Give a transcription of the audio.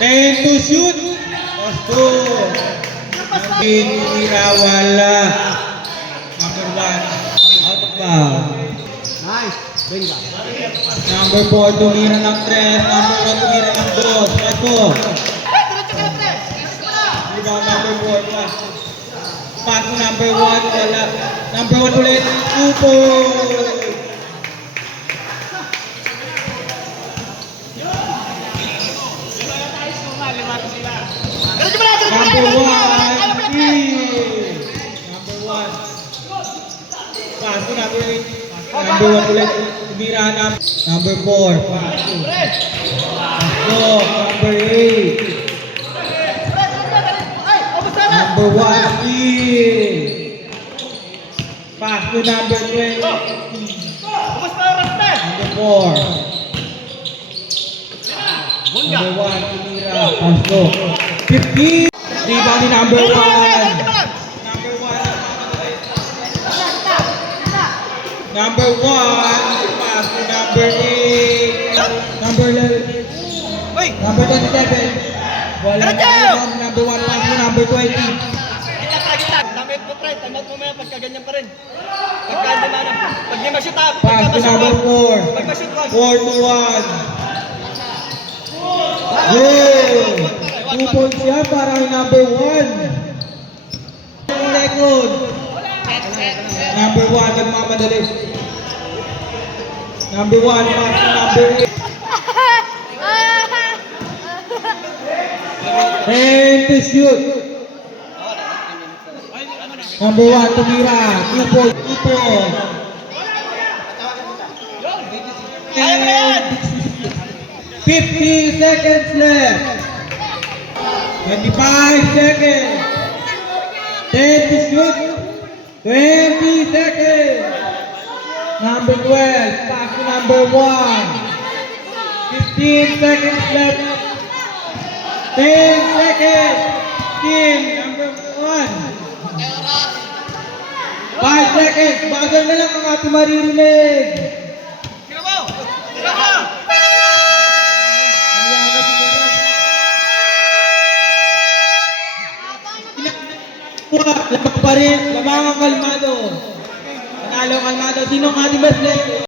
10 to shoot. Pasto. Tinira, wala. Number 1. Out of bounds. Nice. Benga. Number 4, tumira ng 3. Number 1, tumira ng 2. Pasto. Rebound number 4. Pass mo number 1, wala. Number 1 ulit. 2 points. Number 1, Number 1. Pass mo number 8. Number 1 ulit. Tumira number 4. Pass mo. Number 8. Number 1, pass to number 20. Number 4. Number 1, tumira. Pass to 15. Rebound ni number 1. Number 1. Number 1, pass to number 8. Number 11. Number 27. Wala na number 1, pass to number 20. Damit mo, pre. Tanggap mo maya pagka ganyan pa rin. Pagka hindi na. Pag di ma-shoot up. Pass to number 4. Pag ma-shoot wag. 4 to 1. Yay! 2 points yan para kay number 1. Lekod. Number 1, nagmamadali. Number 1, pass to number 8. 10 to shoot. Number 1, tumira. 2 points. 2 points. And 50 seconds left. 25 seconds. 10 to shoot. 20 seconds. Number 12, pass to number 1. 15 seconds left. 10 seconds. 15, number 1. 5 seconds. Bagal na lang ang ating maririnig. Tira mo! Tira mo! Lamang pa rin. Lamang ang kalmado. Panalo ang kalmado. Sino ang ating best player?